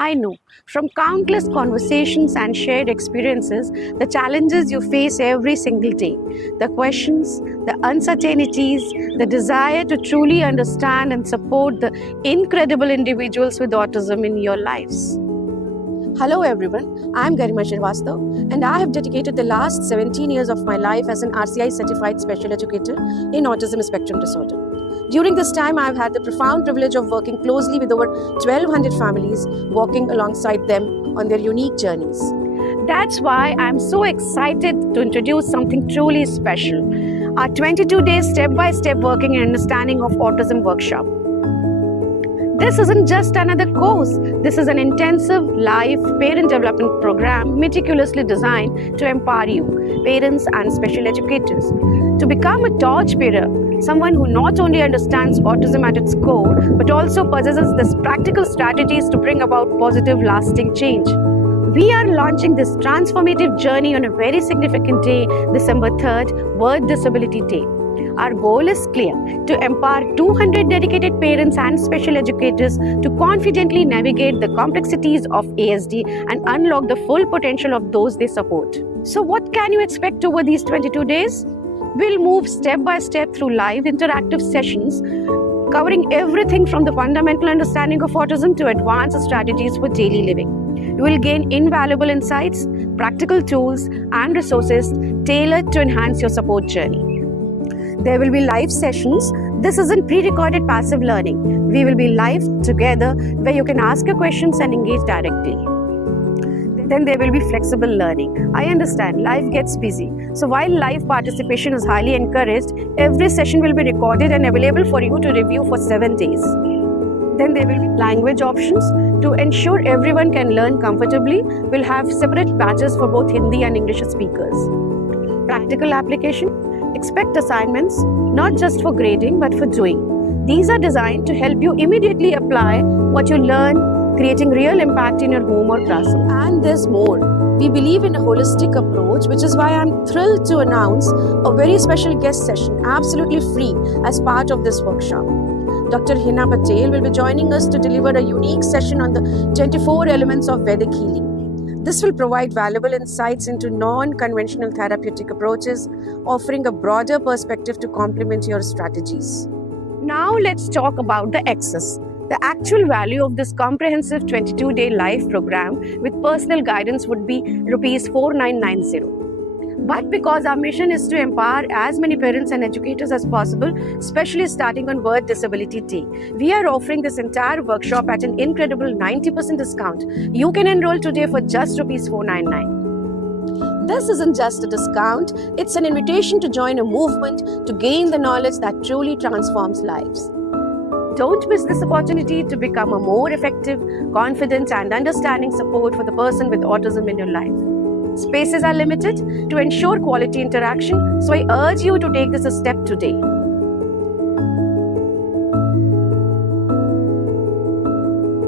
I know from countless conversations and shared experiences the challenges you face every single day, the questions, the uncertainties, the desire to truly understand and support the incredible individuals with autism in your lives. Hello everyone, I am Garima Srivastava and I have dedicated the last 17 years of my life as an RCI certified special educator in autism spectrum disorder. During this time, I have had the profound privilege of working closely with over 1,200 families, walking alongside them on their unique journeys. That's why I'm so excited to introduce something truly special, our 22-day step-by-step working and understanding of autism workshop. This isn't just another course. This is an intensive, live parent development program meticulously designed to empower you, parents and special educators, to become a torchbearer, someone who not only understands autism at its core, but also possesses the practical strategies to bring about positive, lasting change. We are launching this transformative journey on a very significant day, December 3rd, World Disability Day. Our goal is clear: to empower 200 dedicated parents and special educators to confidently navigate the complexities of ASD and unlock the full potential of those they support. So what can you expect over these 22 days? We'll move step by step through live interactive sessions covering everything from the fundamental understanding of autism to advanced strategies for daily living. You will gain invaluable insights, practical tools, and resources tailored to enhance your support journey. There will be live sessions. This isn't pre-recorded passive learning. We will be live together where you can ask your questions and engage directly. Then there will be flexible learning. I understand life gets busy. So while live participation is highly encouraged, every session will be recorded and available for you to review for 7 days. Then there will be language options. To ensure everyone can learn comfortably, we'll have separate batches for both Hindi and English speakers. Practical application. Expect assignments, not just for grading, but for doing. These are designed to help you immediately apply what you learn, creating real impact in your home or classroom. And there's more. We believe in a holistic approach, which is why I'm thrilled to announce a very special guest session, absolutely free, as part of this workshop. Dr. Hina Patel will be joining us to deliver a unique session on the 24 elements of Vedic healing. This will provide valuable insights into non-conventional therapeutic approaches, offering a broader perspective to complement your strategies. Now let's talk about the access. The actual value of this comprehensive 22-day live program with personal guidance would be Rs 4990. But because our mission is to empower as many parents and educators as possible, especially starting on World Disability Day, we are offering this entire workshop at an incredible 90% discount. You can enroll today for just Rs 499. This isn't just a discount, it's an invitation to join a movement to gain the knowledge that truly transforms lives. Don't miss this opportunity to become a more effective, confident, and understanding support for the person with autism in your life. Spaces are limited to ensure quality interaction, so I urge you to take this a step today.